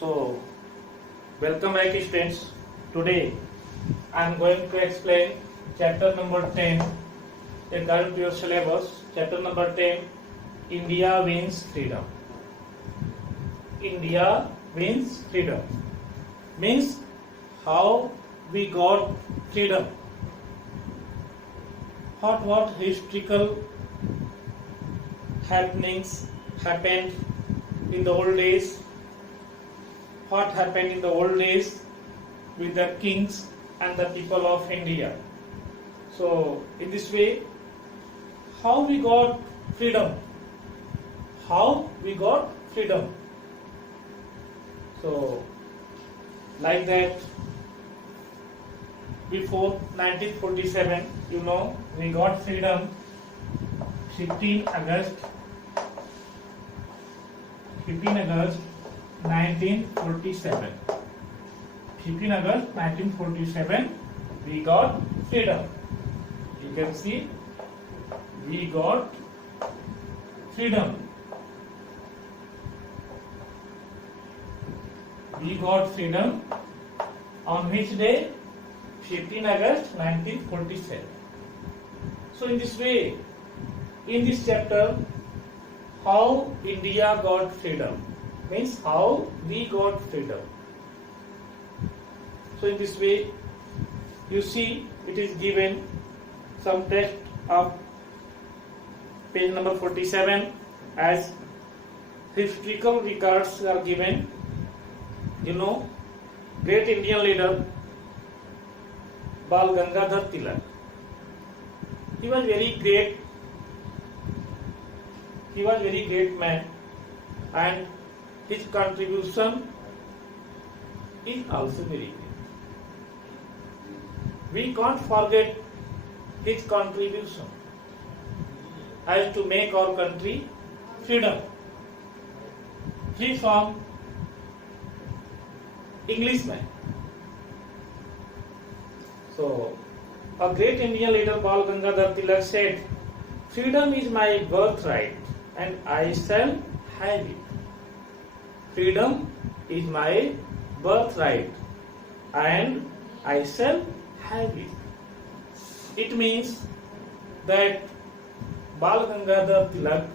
So, welcome back students. Today I am going to explain chapter number 10 according to your syllabus. Chapter number 10, India wins freedom. India wins freedom means how we got freedom. What historical happenings happened in the old days? What happened in the old days with the kings and the people of India? So, in this way, how we got freedom? How we got freedom? So, like that, before 1947, we got freedom 15 August 1947. 15 August 1947, we got freedom. You can see, we got freedom. We got freedom on which day? 15 August 1947. So in this way, in this chapter, how India got freedom means how we got freedom. So in this way, you see it is given some text of page number 47 as historical records are given. Great Indian leader Bal Gangadhar Tilak. He was very great. He was very great man, and his contribution is also very great. We can't forget his contribution as to make our country freedom, free from Englishmen. So, a great Indian leader Bal Gangadhar Tilak said, "Freedom is my birthright and I shall have it." Freedom is my birthright and I shall have it. It means that Bal Gangadhar Tilak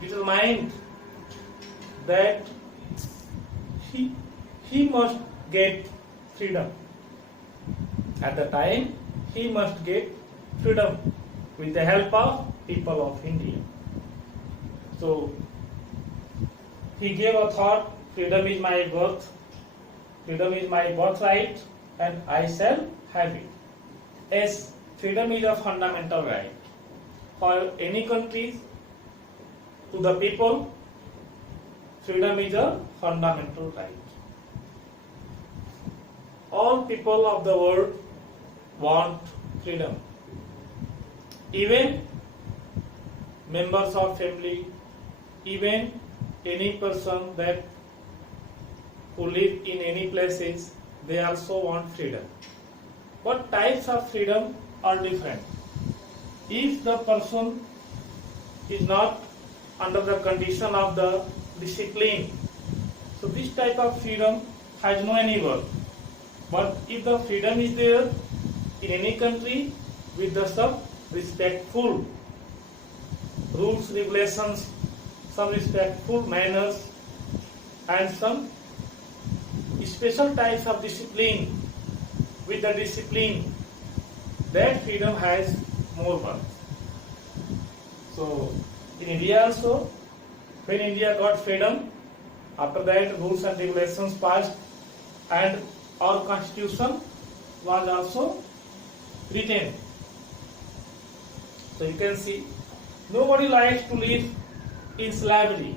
determined that he must get freedom. At the time, he must get freedom with the help of people of India. So, he gave a thought, freedom is my birth, freedom is my birthright, and I shall have it. As freedom is a fundamental right for any country, to the people, freedom is a fundamental right. All people of the world want freedom. Even members of family, even any person that who live in any places, they also want freedom. But types of freedom are different. If the person is not under the condition of the discipline, so this type of freedom has no any worth. But if the freedom is there in any country with the some respectful rules, regulations, some respectful manners, and some special types of discipline, with the discipline, that freedom has more worth. So, in India also, when India got freedom, after that rules and regulations passed, and our constitution was also written. So you can see, nobody likes to live in slavery.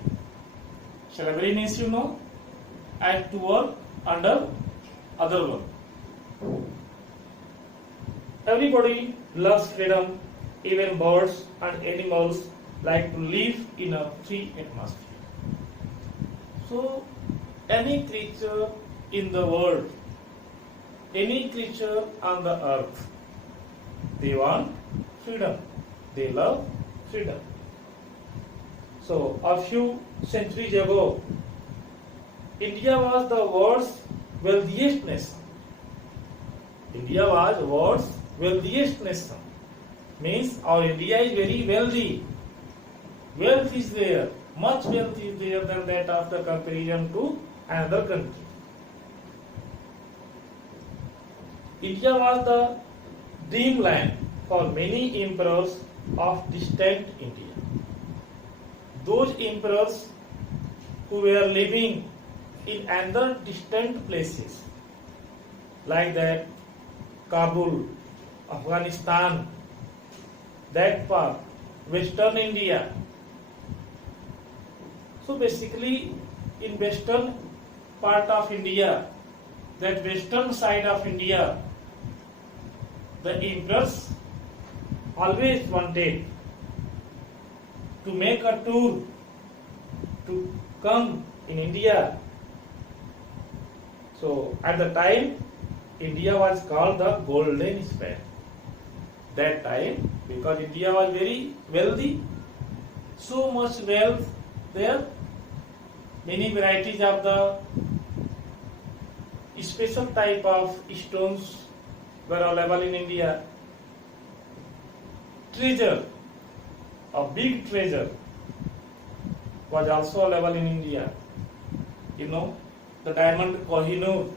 Slavery means and to work under other one. Everybody loves freedom. Even birds and animals like to live in a free atmosphere. So any creature in the world, any creature on the earth, they want freedom. They love freedom. So a few centuries ago, India was the world's wealthiest nation. India was world's wealthiest nation. Means our India is very wealthy. Wealth is there. Much wealth is there than that of the comparison to another country. India was the dreamland for many emperors of distant India. Those emperors who were living in other distant places, like that Kabul, Afghanistan, that part, Western India. So basically, in western part of India, that western side of India, the emperors always wanted to make a tour to come in India. So at the time, India was called the Golden Sphere. That time, because India was very wealthy, so much wealth there, many varieties of the special type of stones were available in India. Treasure, a big treasure, was also available in India. You know, the diamond Kohinoor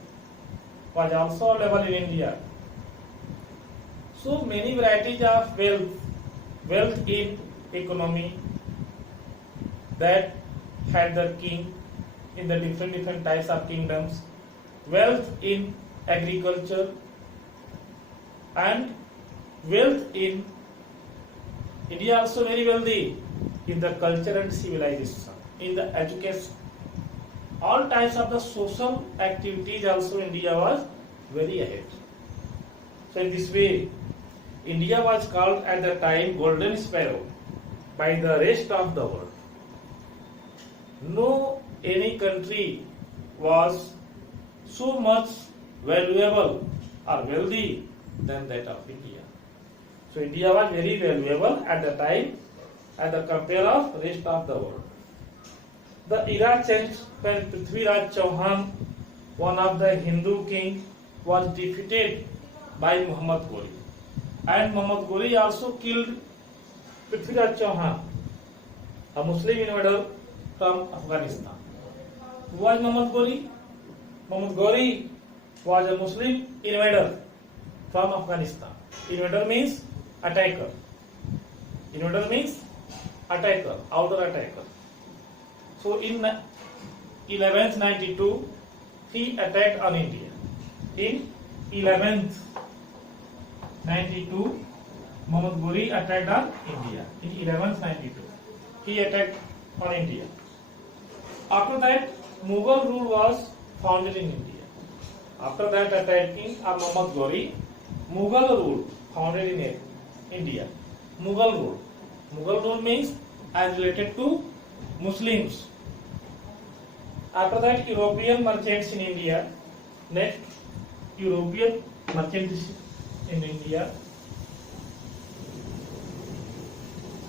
was also available in India. So many varieties of wealth in economy that had the king in the different types of kingdoms, wealth in agriculture, and wealth in India also very wealthy in the culture and civilization, in the education. All types of the social activities also India was very ahead. So in this way, India was called at the time Golden Sparrow by the rest of the world. No any country was so much valuable or wealthy than that of India. So India was very valuable at the time at the compare of rest of the world. The era changed when Prithviraj Chauhan, one of the Hindu king, was defeated by Muhammad Ghori. And Muhammad Ghori also killed Prithviraj Chauhan, a Muslim invader from Afghanistan. Who was Muhammad Ghori? Muhammad Ghori was a Muslim invader from Afghanistan. Invader means attacker. Invader means attacker, outer attacker. So in 1192, he attacked on India. In 1192, Muhammad Ghori attacked on India. In 1192, he attacked on India. After that, Mughal rule was founded in India. After that attacking of Muhammad Ghori, Mughal rule founded in India. Mughal rule. Mughal rule means as related to Muslims. After that, European merchants in India. Next, European merchants in India.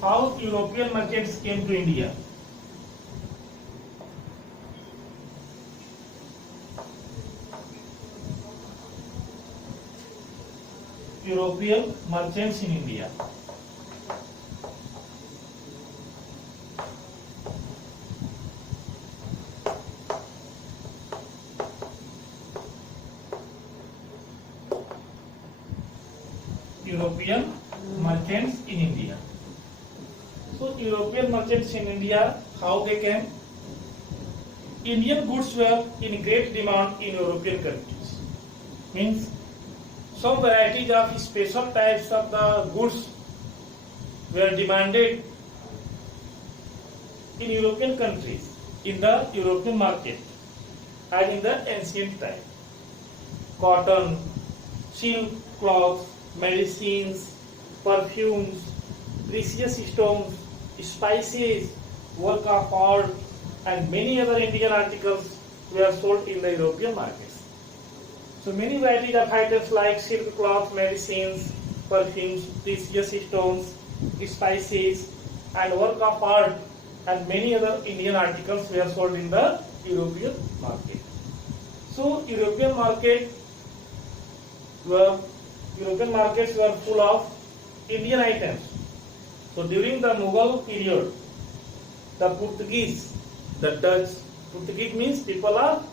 How European merchants came to India? European merchants in India. European merchants in India. So European merchants in India, how they came? Indian goods were in great demand in European countries. Means some varieties of special types of the goods were demanded in European countries, in the European market, as in the ancient time. Cotton, silk, cloth, medicines, perfumes, precious stones, spices, work of art, and many other Indian articles were sold in the European markets. So many varieties of items like silk cloth, medicines, perfumes, precious stones, spices, and work of art, and many other Indian articles were sold in the European market. So European markets were full of Indian items. So during the Mughal period, the Portuguese, the Dutch, Portuguese means people of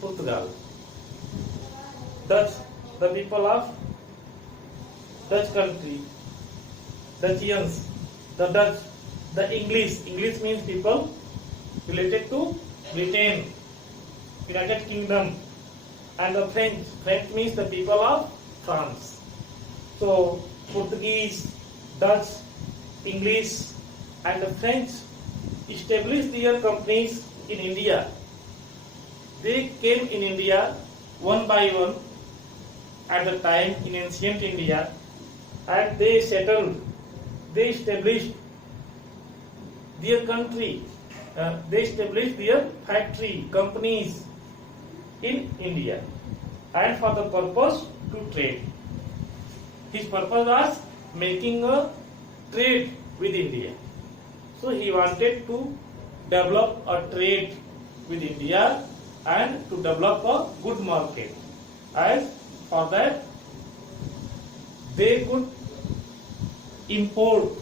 Portugal. Dutch, the people of Dutch country, Dutchians, the Dutch, the English means people related to Britain, United Kingdom, and the French means the people of France. So Portuguese, Dutch, English, and the French established their companies in India. They came in India one by one at the time in ancient India, and they settled, they established their country, they established their factory, companies in India, and for the purpose to trade. His purpose was making a trade with India. So he wanted to develop a trade with India and to develop a good market. As for that, they could import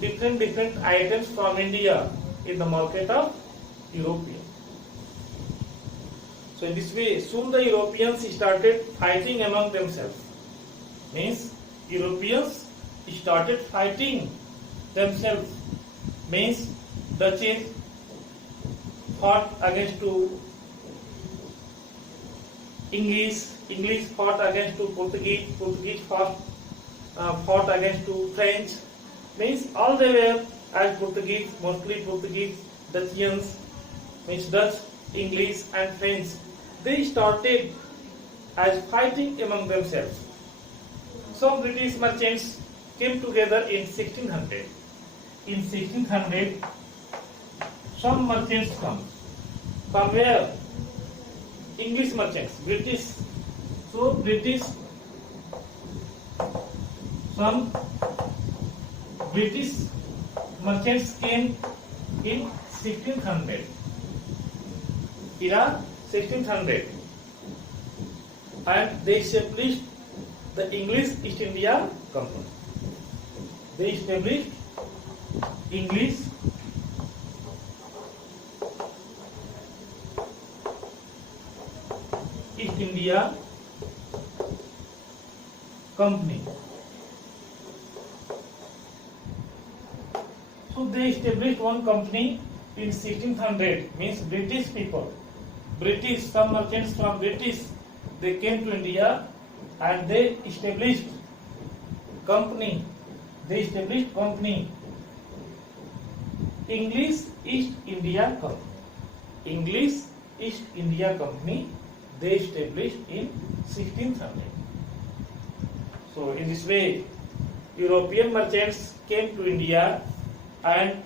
different items from India in the market of European. So in this way, soon the Europeans started fighting among themselves. Means Europeans started fighting themselves. Means Dutch fought against to English fought against to Portuguese fought against to French. Means all they were as Portuguese, mostly Portuguese, Dutchians, means Dutch, English, and French. They started as fighting among themselves. Some British merchants came together in 1600. In 1600, some merchants come. From where? English merchants, British. So some British merchants came in 1600. Era 1600, and they established the English East India Company. They established English East India Company. So they established one company in 1600. Means British people, some merchants from British, they came to India and they established company. They established company, English East India Company. English East India Company they established in 1600. So in this way, European merchants came to India and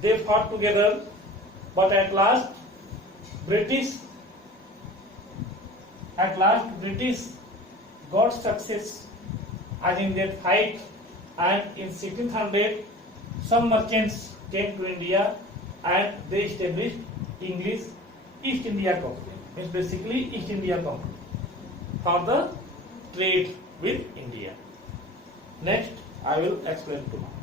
they fought together, but at last British got success as in their fight, and in 1600 some merchants came to India and they established English East India Company. Means basically East India Company for the trade with India. Next I will explain to you.